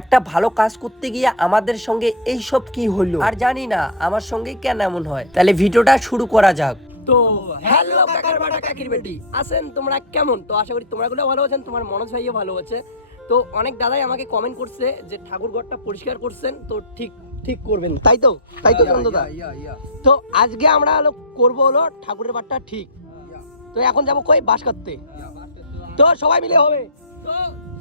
একটা ভালো কাজ করতে গিয়ে আমাদের সঙ্গে এইসব কি হলো আর জানি না আমার সঙ্গে কেন এমন হয়। তাহলে ভিডিওটা শুরু করা যাক। তো হ্যালো কাকার বাটা কাকির বেটি, আছেন তোমরা কেমন? তো আশা করি তোমরা গুলো ভালো আছেন, তোমার মনোজ ভাইও ভালো আছে। তো অনেক দাদাই আমাকে কমেন্ট করছে যে ঠাকুর ঘরটা পরিষ্কার করছেন, তো ঠিক ঠিক করবেন, তাই তো দাদা। তো আজকে আমরা হলো করবো হলো ঠাকুরের বাটটা ঠিক। তো এখন যাবো কই বাস কাটতে, তো সবাই মিলে হবে। তো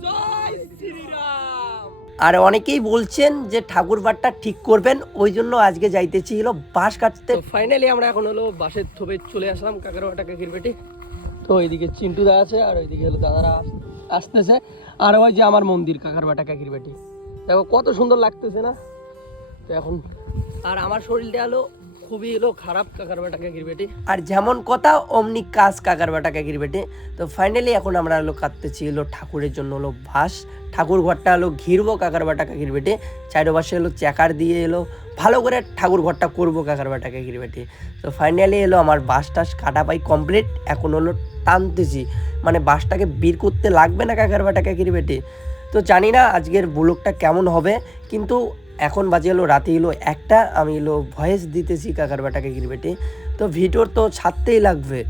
জয় শ্রীরাম। আর অনেকেই বলছেন যে ঠাকুর বাটটা ঠিক করবেন, ওই জন্য আজকে যাইতেছি হলো বাঁশ কাটতে। ফাইনালি আমরা এখন হলো বাঁশের থোপে চলে আসলাম কাকার বাটা কাকির বেটি। তো ওইদিকে চিন্টু দা আছে আর ওইদিকে হলো দাদারা আসতেছে, আর ওই যে আমার মন্দির কাকার বাটা কাকির বেটি, দেখো কত সুন্দর লাগতেছে না। তো এখন আর আমার শরীরটা হলো খুবই হলো খারাপ কাকার বাটা কাকির বেটি, আর যেমন কথা অমনি কাজ কাকার বাটা কাকির বেটি। তো ফাইনালি এখন আমরা হলো কাটতেছি হলো ঠাকুরের জন্য হলো বাঁশ। ঠাকুর ঘরটা হলো ঘিরবো কাকার বাটা কাকির বেটি, চারপাশে হলো চেকার দিয়ে এলো ভালো করে ঠাকুর ঘরটা করবো কাকার বাটা কাকির বেটি। তো ফাইনালি এলো আমার বাঁশ টাস কাটা পাই কমপ্লিট, এখন হলো টানতেছি, মানে বাঁশটাকে বের করতে লাগবে না কাকার বাটা কাকির বেটি। তো জানি না আজকের ব্লগটা কেমন হবে, কিন্তু এখন বাজে হলো রাতে হলো একটা, আমি হলো ভয়েস দিতেছি কাকার বাটা কাকির বেটি। তো ভিডিওর তো ছাড়তেই লাগবে।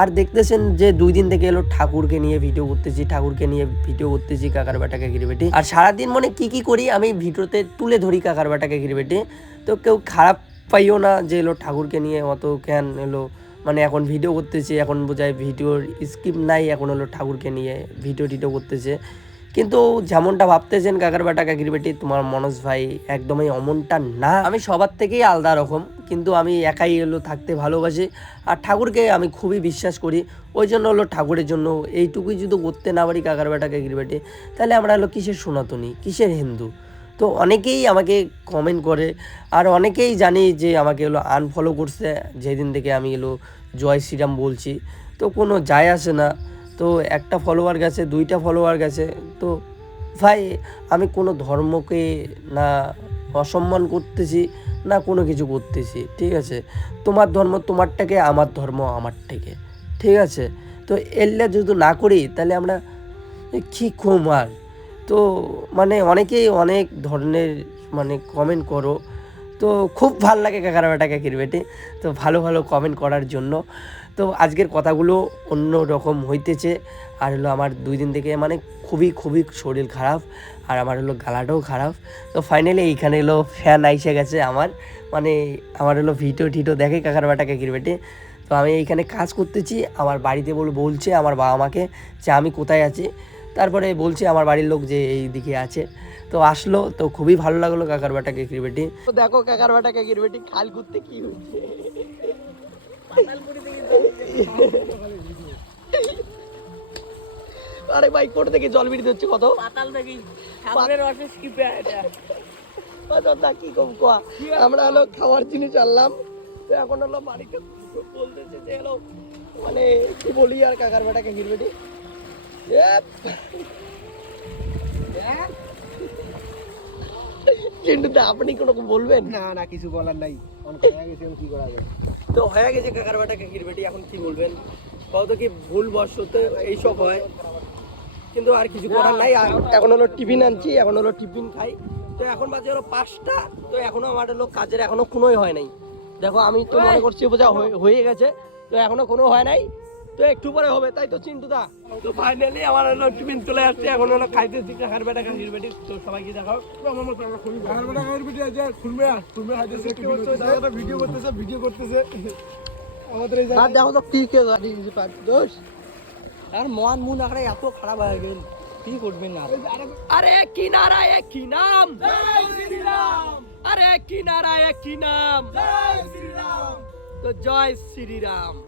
আর দেখতেছেন যে 2 দিন থেকে এলো ঠাকুরকে নিয়ে ভিডিও করতেছি কাকার বাটা কাকির বেটি। আর সারাদিন মনে কি করি আমি ভিডিওতে তুলে ধরি কাকার বাটা কাকির বেটি। তো কেউ খারাপ পাইও না যে এলো ঠাকুরকে নিয়ে অত কেন এলো, মানে এখন ভিডিও করতেছে, এখন বোঝায় ভিডিওর স্কিপ নাই, এখন হলো ঠাকুরকে নিয়ে ভিডিও করতেছে। কিন্তু যেমনটা ভাবতেছেন কাকার বাটা কাকির বেটি, তোমার মনোজ ভাই একদমই অমনটা না। আমি সবার থেকেই আলাদা রকম, কিন্তু আমি একাই হলো থাকতে ভালোবাসি, আর ঠাকুরকে আমি খুবই বিশ্বাস করি। ওই জন্য হলো ঠাকুরের জন্য এইটুকুই যদি করতে না পারি কাকার বাটা কাকির বেটি, তাহলে আমরা হলো কিসের সনাতনী, কিসের হিন্দু? তো অনেকেই আমাকে কমেন্ট করে, আর অনেকেই জানি যে আমাকে হলো আনফলো করছে যেদিন থেকে আমি হলো জয় শ্রীরাম বলছি। তো কোনো যায় আসে না, তো একটা ফলোয়ার গেছে, 2টা ফলোয়ার গেছে। তো ভাই আমি কোনো ধর্মকে না অসম্মান করতেছি না কোনো কিছু করতেছি, ঠিক আছে? তোমার ধর্ম তোমারটাকে, আমার ধর্ম আমারটাকে, ঠিক আছে? তো এল্লা যদি না করি তাহলে আমরা কী আর। তো মানে অনেকেই অনেক ধরনের মানে কমেন্ট করো, তো খুব ভাল লাগে কাকার বাটা কাকির বেটি, তো ভালো কমেন্ট করার জন্য। তো আজকের কথাগুলো অন্য রকম হইতেছে, আর হলো আমার 2 দিন থেকে মানে খুবই শরীর খারাপ, আর আমার হলো গালাটাও খারাপ। তো ফাইনালি এইখানে হলো ফ্যান আইসে গেছে আমার, মানে আমার হলো ভিডিও দেখে কাকার বাটা কাকির বেটি। তো আমি এইখানে কাজ করতেছি, আমার বাড়িতে বলছে আমার বাবা মাকে যে আমি কোথায় আছি, তারপরে বলছে আমার বাড়ির লোক যে এই দিকে আছে। তো আসলো, তো খুবই ভালো লাগলো কাকার বাটা কাকির বেটি। তো দেখো কাকার বাটা কাকির বেটি খাল করতে কি হচ্ছে। আরে ভাই কোথা থেকে জল বেরিয়ে হচ্ছে, কত পাতাল থেকে ঠাকুরের অফিস কি কি কম কোয়া। আমরা হলো খাওয়ার জিনিস আনলাম, তো এখন হলো বাড়িতে বলতেছে যে হলো মানে কি বলি আর কাকার বাটা কাকির বেটি। কিন্তু আপনি কোনো বলবেন? না কিছু বলার নাই, কি করা যাবে। তো হয়ে গেছে কাকার বাটা কাকির বেটি, এখন কি বলবেন? কত কি ভুল বশত এইসব হয়, কিন্তু আর কিছু করার নাই। এখন হলো টিফিন আনছি, এখন হলো টিফিন খাই। তো এখন বাজে হলো 5টা, তো এখনো আমার হলো কাজের এখনো কোনোই হয় নাই। দেখো আমি তো মনে করছি বোঝা হয়ে গেছে, তো এখনো কোনো হয় নাই, তো একটু পরে হবে, তাই তো চিন্টু দা? তো ফাইনালি আমার হলো টিফিন চলে আসছে, এখন হলো খাইতেছি কাকার বাটা কাকির বেটি। তো সবাইকে দেখাও ভিডিও করতেছে আমাদের এই দেখো তো কি দোষ। আর মন এখন এত খারাপ হয়ে গেল, কি করবেন না? আরে কিনারা কি নাম, আরে কিনারা কি নাম, তো জয় শ্রীরাম।